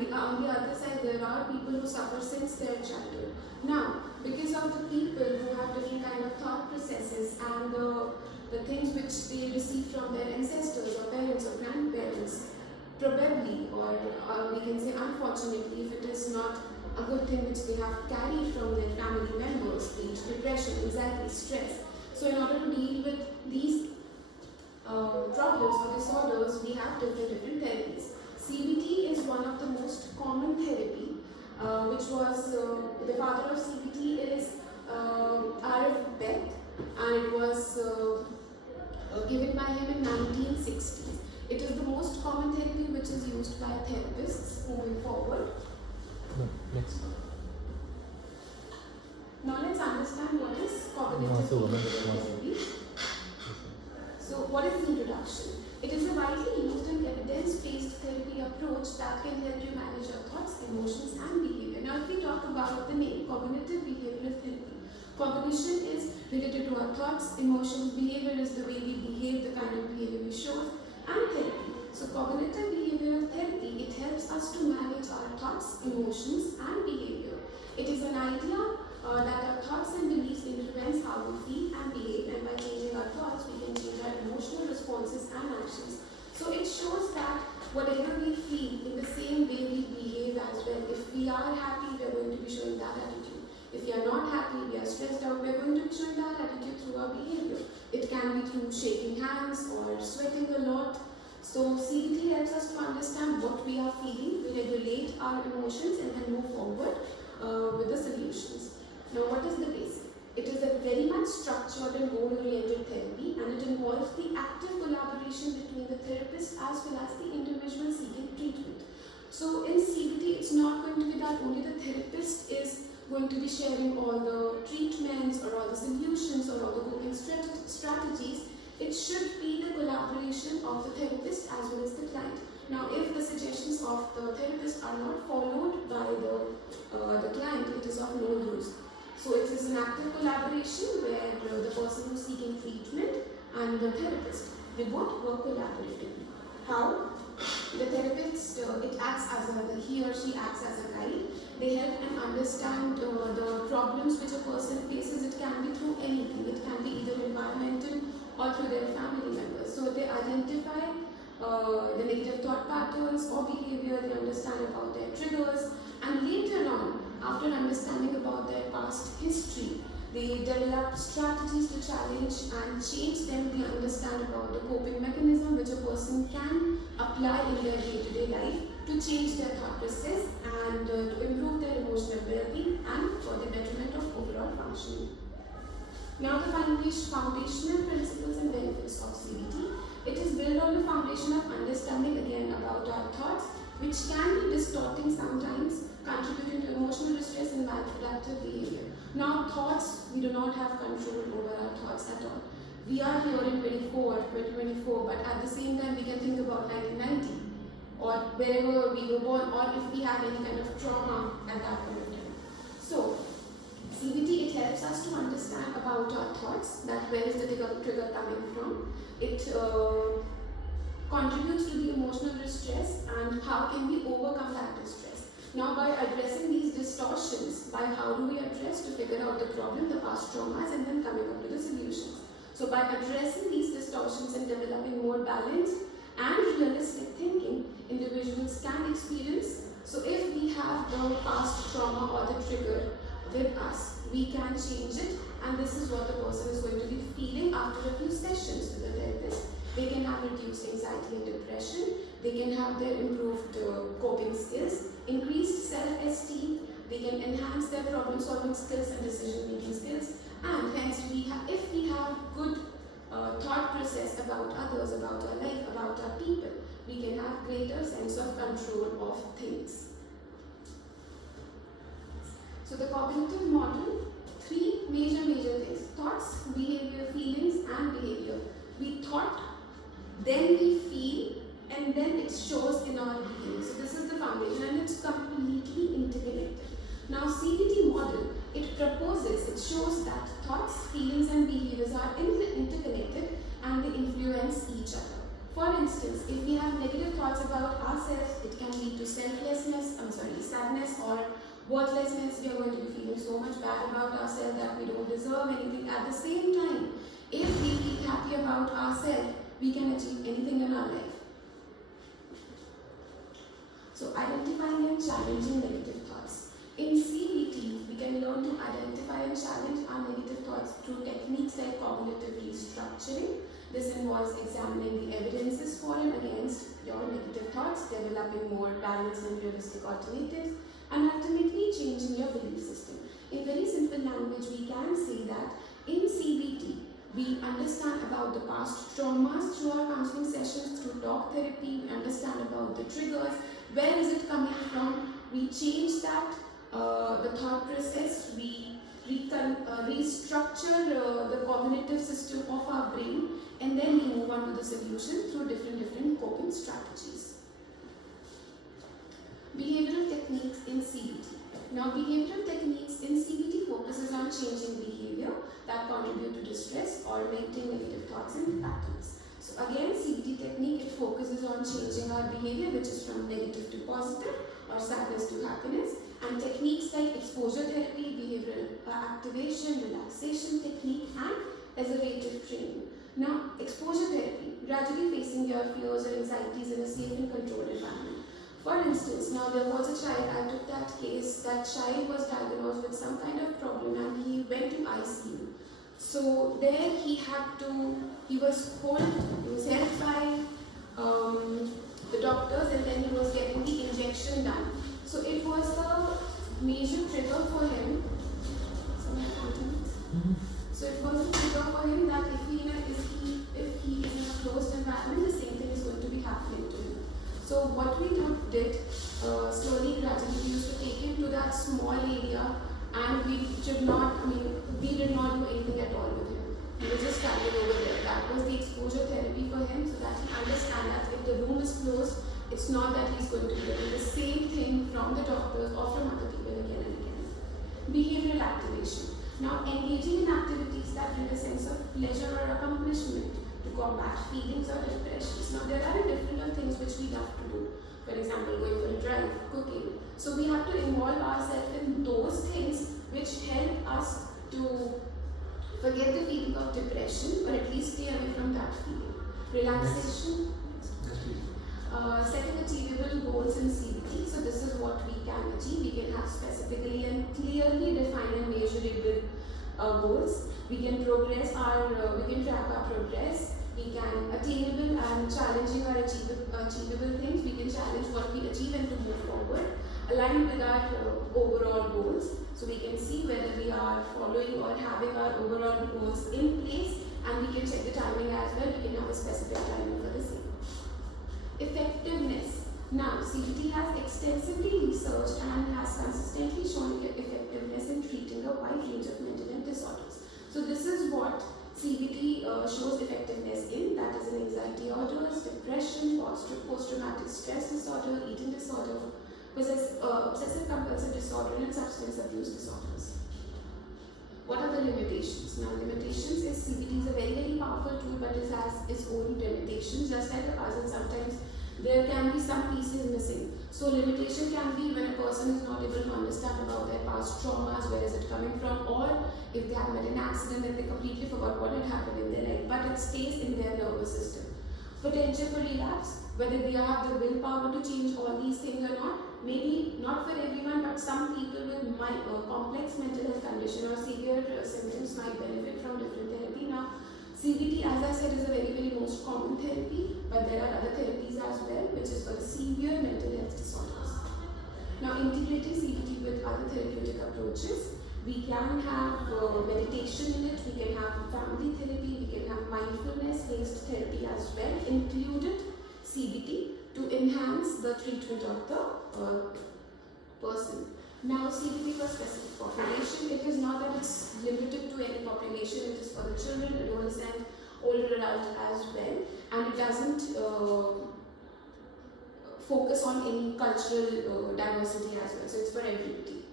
and on the other side there are people who suffer since their childhood. Now, because of the people who have different kind of thought processes and the things which they receive from their ancestors or parents or grandparents, probably or we can say unfortunately, if it is not a good thing which they have carried from their family members, be it depression, anxiety, stress. So in order to deal with these problems or disorders, we have different therapies. CBT is one of the most common therapy, which was the father of CBT is R.F. Beck, and it was given by him in 1960s. It is the most common therapy which is used by therapists moving forward. Next. Now let's understand what is cognitive therapy. So what is the introduction? It is a widely used and evidence-based therapy approach that can help you manage your thoughts, emotions and behavior. Now if we talk about the name, cognitive behavioral therapy, cognition is related to our thoughts, emotions, behavior is the way we behave, the kind of behavior we show, and therapy. So cognitive behavioral therapy, it helps us to manage our thoughts, emotions and behavior. It is an idea that our thoughts and beliefs influence how we feel and behave, and by changing our thoughts, we can change our emotional responses and actions. So it shows that whatever we feel, in the same way we behave as well. If we are happy, we are going to be showing that attitude. If we are not happy, we are stressed out, we are going to be showing that attitude through our behavior. It can be through shaking hands or sweating a lot. So CBT helps us to understand what we are feeling, we regulate our emotions and then move forward with the solutions. Now what is the basic? It is a very much structured and goal-oriented therapy, and it involves the active collaboration between the therapist as well as the individual seeking treatment. So in CBT, it's not going to be that only the therapist is going to be sharing all the treatments or all the solutions or all the coping strategies. It should be the collaboration of the therapist as well as the client. Now, if the suggestions of the therapist are not followed by the client, it is of no use. So it is an active collaboration where the person who is seeking treatment and the therapist, they both work collaboratively. How? The therapist, he or she acts as a guide. They help and understand the problems which a person faces. It can be through anything. It can be either environmental or through their family members. So they identify the negative thought patterns or behavior, they understand about their triggers, and later on, after understanding about their past history, they develop strategies to challenge and change them. They understand about the coping mechanism which a person can apply in their day-to-day life to change their thought process and to improve their emotional well-being and for the betterment of overall functioning. Now the foundational principles and benefits of CBT. It is built on the foundation of understanding again about our thoughts, which can be distorting sometimes, contributing to emotional distress and maladaptive behavior. Now thoughts, we do not have control over our thoughts at all. We are here in 2024, but at the same time we can think about 1990 or wherever we were born, or if we have any kind of trauma at that point of time. So CBT, it helps us to understand about our thoughts, that where is the trigger coming from. It contributes to the emotional distress and how can we overcome that distress. Now by addressing these distortions, by how do we address to figure out the problem, the past traumas, and then coming up with the solutions. So by addressing these distortions and developing more balanced and realistic thinking, individuals can experience. So if we have the past trauma or the trigger with us, we can change it, and this is what the person is going to be feeling after a few sessions with the therapist. They can have reduced anxiety and depression, they can have their improved coping skills, increased self-esteem, they can enhance their problem-solving skills and decision-making skills, and hence if we have good thought process about others, about our life, about our people, we can have greater sense of control of things. So the cognitive model, three major things: thoughts, behavior, feelings, and behavior. We thought, then we feel, and then it shows in our behavior. So this is the foundation, and it's completely interconnected. Now CBT model, it proposes, it shows that thoughts, feelings, and behaviors are interconnected and they influence each other. For instance, if we have negative thoughts about ourselves, it can lead to selflessness, sadness or worthlessness. We are going to be feeling so much bad about ourselves that we don't deserve anything. At the same time, if we feel happy about ourselves, we can achieve anything in our life. So identifying and challenging negative thoughts. In CBT, we can learn to identify and challenge our negative thoughts through techniques like cognitive restructuring. This involves examining the evidences for and against your negative thoughts, developing more balanced and realistic alternatives, and ultimately changing your belief system. In very simple language, we can say that in CBT, we understand about the past traumas through our counseling sessions, through talk therapy, we understand about the triggers, where is it coming from, we change that, the thought process, we restructure the cognitive system of our brain, and then we move on to the solution through different coping strategies. Behavioral techniques in CBT. Now, behavioral techniques in CBT focuses on changing behavior that contribute to distress or maintain negative thoughts and patterns. So again, CBT technique, it focuses on changing our behavior, which is from negative to positive or sadness to happiness, and techniques like exposure therapy, behavioral activation, relaxation technique, and assertive training. Now, exposure therapy, gradually facing your fears or anxieties in a safe and controlled environment. For instance, now there was a child, I took that case, that child was diagnosed with some kind of problem and he went to ICU. So there he was helped by the doctors, and then he was getting the injection done. So it was a major trigger for him. So it was a trigger for him that if he is in a closed environment, the same thing is going to be happening to him. So what we did, slowly, gradually, we used to take him to that small area, and we did not do anything at all with him. He was just standing over there. That was the exposure therapy for him, so that he understands that if the room is closed, it's not that he's going to be getting the same thing from the doctors or from other people again and again. Behavioral activation. Now, engaging in activities that bring a sense of pleasure or accomplishment to combat feelings or depressions. Now, there are different things which we have to do. For example, going for a drive, cooking. So we have to involve ourselves in those things which help us to forget the feeling of depression, or at least stay away from that feeling. Relaxation. Setting achievable goals in CBT. So this is what we can achieve. We can have specifically and clearly defined and measurable goals. We can track our progress. We can attainable and challenging our achievable things. We can challenge what we achieve and to move forward, aligned with our overall goals. So we can see whether we are following or having our overall goals in place, and we can check the timing as well. We can have a specific timing for the same. Effectiveness. Now, CBT has extensively researched and has consistently shown effectiveness in treating a wide range of mental health disorders. So this is what CBT shows effectiveness in, that is in anxiety disorders, depression, post-traumatic stress disorder, eating disorder, obsessive compulsive disorder, and substance abuse disorders. What are the limitations? Now, limitations is CBT is a very powerful tool, but it has its own limitations. Just like a puzzle, sometimes there can be some pieces missing. So limitation can be when a person is not able to understand about their past traumas, where is it coming from, or if they have met an accident and they completely forgot what had happened in their life, but it stays in their nervous system. Potential for relapse, whether they have the willpower to change all these things or not. Maybe not for everyone, but some people with complex mental health condition or severe symptoms might benefit from different therapy. Now, CBT, as I said, is a very most common therapy, but there are other therapies as well, which is for the severe mental health disorders. Now, integrating CBT with other therapeutic approaches, we can have meditation in it, we can have family therapy, we can have mindfulness-based therapy as well, included CBT to enhance the treatment of the person. Now, CBT for specific population, it is not that it's limited to any population, it is for the children, adults, and older adults as well, and it doesn't focus on any cultural diversity as well, so it's for everybody.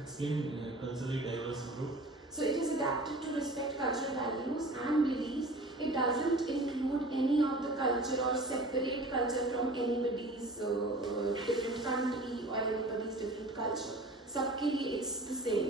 Explain culturally diverse group. So it is adapted to respect cultural values and beliefs. It doesn't include any of the culture or separate culture from anybody's different country or anybody's different culture. सबके लिए it's the same.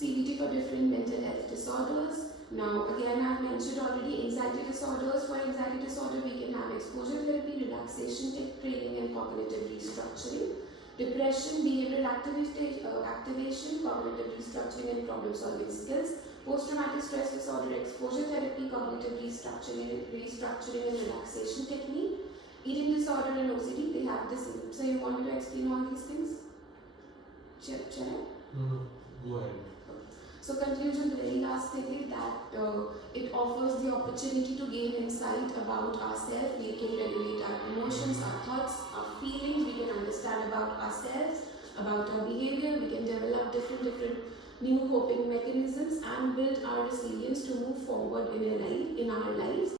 CBT for different mental health disorders. Now again, I've mentioned already anxiety disorders. For anxiety disorder, we can have exposure therapy, relaxation training, and cognitive restructuring. Depression, behavioral activation, cognitive restructuring, and problem solving skills. Post-traumatic stress disorder, exposure therapy, cognitive restructuring and relaxation technique. Eating disorder and OCD, they have the same. So you want me to explain all these things? Shall I? Go ahead. So conclusion, the very last thing is that it offers the opportunity to gain insight about ourselves. We can regulate our emotions, our thoughts, our feelings. We can understand about ourselves, about our behavior. We can develop different new coping mechanisms and build our resilience to move forward in our lives.